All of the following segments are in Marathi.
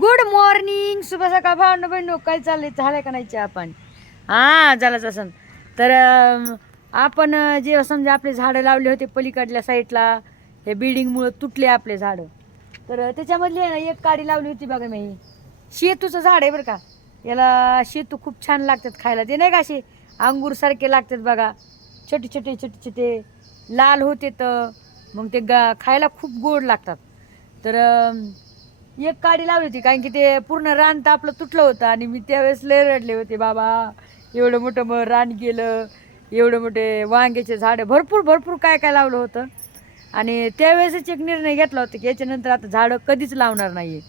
गुड मॉर्निंग शुभ सकाळ भावना बहिण काय चालले झालं का नाही आपण हां झालंच असं तर आपण जे समजा आपले झाडं लावले होते पलीकडल्या साईडला हे बिल्डिंगमुळं तुटले आपले झाडं. तर त्याच्यामधली आहे ना एक काडी लावली होती बघा मी. शेतूचं झाड आहे बरं का. याला शेतू खूप छान लागतात खायला. ते नाही का असे अंगूरसारखे लागतात बघा. छोटे छोटे छोटे छोटे. लाल होते तर मग ते गा खायला खूप गोड लागतात. तर एक काडी लावली होती कारण की ते पूर्ण रान तर आपलं तुटलं होतं आणि मी त्यावेळेस लय रडले होते बाबा. एवढं मोठं मग रान गेलं एवढं मोठे वांग्याचे झाडं भरपूर भरपूर काय काय लावलं होतं. आणि त्यावेळेसच एक निर्णय घेतला होता की याच्यानंतर आता झाडं कधीच लावणार नाही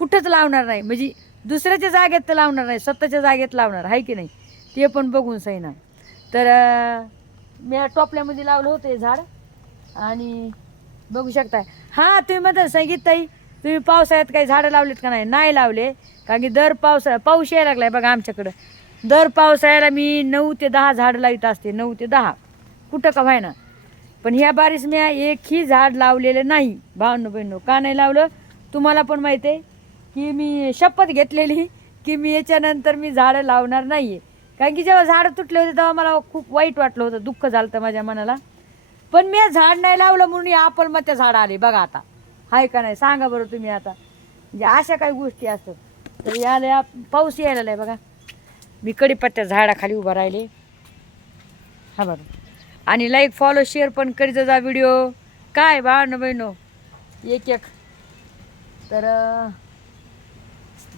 कुठंच लावणार नाही. म्हणजे दुसऱ्याच्या जागेत तर लावणार नाही स्वतःच्या जागेत लावणार आहे की नाही? ते पण बघून सैना. तर मी टोपल्यामध्ये लावलं होतं हे झाड. आणि बघू शकताय. हां तुम्ही म्हणता संगीत ताई तुम्ही पावसाळ्यात काही झाडं लावलीत का नाही? नाही लावले. कारण की दर पावसाळा पाऊस यायला लागलाय बघा आमच्याकडं. दर पावसाळ्याला मी नऊ ते दहा झाडं लावित असते. नऊ ते दहा. कुठं का व्हायना? पण ह्या बारीस मी एकही झाड लावलेलं नाही. भावनो बहिणो का नाही लावलं? तुम्हाला पण माहीत आहे की मी शपथ घेतलेली की मी याच्यानंतर मी झाडं लावणार नाही आहे कारण की जेव्हा झाडं तुटले होते तेव्हा मला खूप वाईट वाटलं होतं. दुःख झालं होतं माझ्या मनाला. पण मी झाड नाही लावलं म्हणून या आपलमत्या झाडं आले. बघा आता. आहे का नाही? सांगा बरं तुम्ही आता. म्हणजे अशा काही गोष्टी असतात. तर याला पाऊस यायला नाही बघा. मी कडीपत्त्या झाडाखाली उभा राहिले. हा बरं. आणि लाईक फॉलो शेअर पण करीत जा व्हिडिओ काय भावनं बहिणो एक एक. तर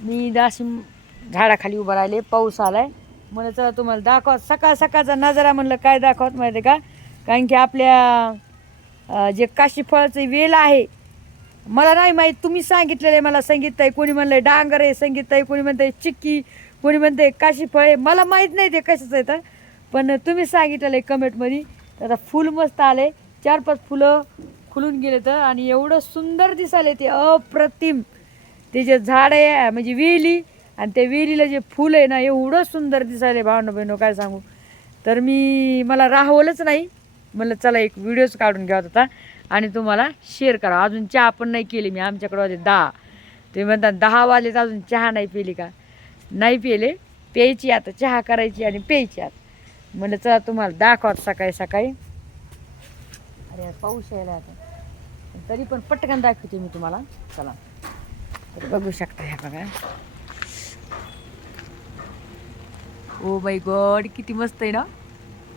मी दाशी झाडाखाली उभा राहिले. पाऊस आलाय. मला चला तुम्हाला दाखवत. सकाळ सकाळचा नजारा म्हणलं काय दाखवत माहिती आहे का? कारण की आपल्या जे काशी फळाचं वेल आहे मला नाही माहीत तुम्ही सांगितलेलं आहे मला संगीत आहे कोणी म्हणलंय डांगर आहे संगीत आहे कोणी म्हणतंय चिक्की कोणी म्हणतंय काशी फळ आहे. मला माहीत नाही ते कशाचं आहे तर. पण तुम्ही सांगितलेलं आहे कमेंटमध्ये. आता फुल मस्त आले. चार पाच फुलं खुलून गेले तर. आणि एवढं सुंदर दिसायले ते अप्रतिम. ते जे झाड आहे म्हणजे वेली आणि त्या वेलीला जे फुल आहे ना एवढं सुंदर दिसायले भावनं बहिणं काय सांगू. तर मी मला राहवलंच नाही. म्हणलं चला एक व्हिडिओच काढून घ्यावत होता आणि तुम्हाला शेअर करा. अजून चहा पण नाही केली मी आमच्याकडे होते दहा. तुम्ही म्हणता दहा वाजले तर अजून चहा नाही पिली का? नाही पिले. प्यायची आता. चहा करायची आणि प्यायची आता. म्हणलं चला तुम्हाला दाखवत सकाळी सकाळी. अरे यार, पाऊस यायला आता. तरी पण पटकन दाखवते मी तुम्हाला. चला. तर बघू शकता ह्या बघा. ओ बाई गॉड किती मस्त आहे ना?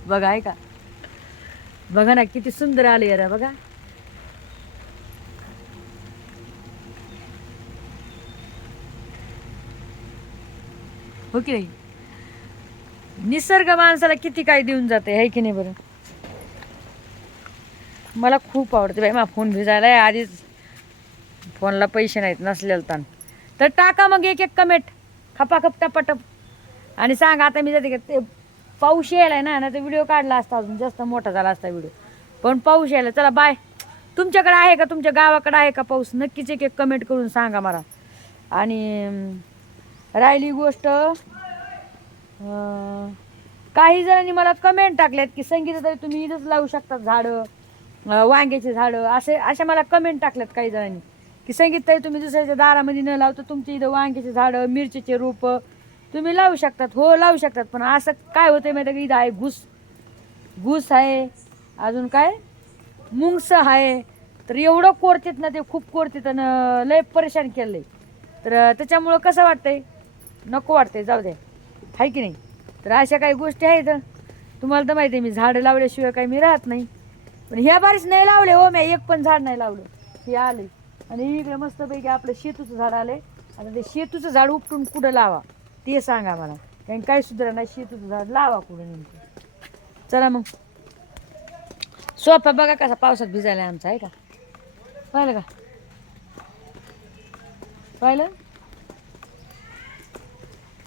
बघा आहे का बघा ना किती सुंदर आले यार बघा. हो की नाही? निसर्ग माणसाला किती काय देऊन जाते आहे की नाही बरं? मला खूप आवडते बाई मा फोन भिजायला आहे आधीच. फोनला पैसे नाहीत नसलेलं ताण. तर टाका मग एक एक कमेंट खपाखप टपाटप आणि सांग आता मी जाते का ते पाऊस यायला ना ना तर व्हिडिओ काढला असता अजून जास्त मोठा झाला असता व्हिडिओ. पण पाऊस यायला चला बाय तुमच्याकडे आहे का तुमच्या गावाकडे आहे का पाऊस? नक्कीच एक एक कमेंट करून सांगा मला. आणि राहिली गोष्ट. काही जणांनी मला कमेंट टाकल्यात की संगीत तरी तुम्ही इथंच लावू शकता झाडं वांग्याचे झाडं. असे अशा मला कमेंट टाकल्यात काही जणांनी. की संगीत तरी तुम्ही दुसऱ्याच्या दारामध्ये न लावता तुमच्या इथं वांग्याचे झाडं मिरचीचे रोपं तुम्ही लावू शकतात. हो लावू शकतात पण असं काय होतं माहिती आहे का? इथं आहे घुस. घुस आहे अजून काय? मुंगस आहे. तर एवढं कोरतेत ना ते खूप कोरतेत आणि लय परेशान केलं आहे तर त्याच्यामुळं कसं वाटतंय? नको वाटते जाऊ द्या आहे की नाही? तर अशा काही गोष्टी आहेत. तुम्हाला तर माहिती आहे मी झाडं लावल्याशिवाय काही मी राहत नाही. पण ह्या बारीच नाही लावले हो मी एक पण झाड नाही लावलं. हे आले आणि इकडे मस्तपैकी आपलं शेतूचं झाड आले आता ते शेतूचं झाड उपटून कुठं लावा ते सांगा मला. कारण काही सुधारा नाही शेतूचं झाड लावा कुठं नेमकं. चला मग. सोफा बघा कसा पावसात भिजायला आमचा आहे का? पाहिलं का? पाहिलं?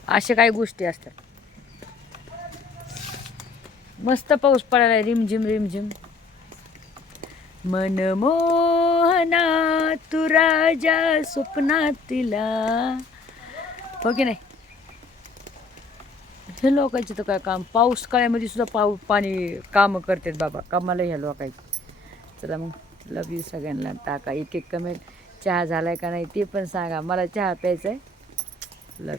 अशा काही गोष्टी असतात. मस्त पाऊस पडायला रिमझिम रिमझिम. मनमोहना तू राजा स्वप्नातला. हो की नाही? हे लोकांचे तर काय काम? पाऊस काळ्यामध्ये सुद्धा पाऊ पाणी कामं करतात बाबा. कामाला ह्या लोकांची. चला मग लव यू सगळ्यांना. टाका. एक एक कमेंट चहा झाला आहे का नाही ते पण सांगा. मला चहा प्यायचा आहे लव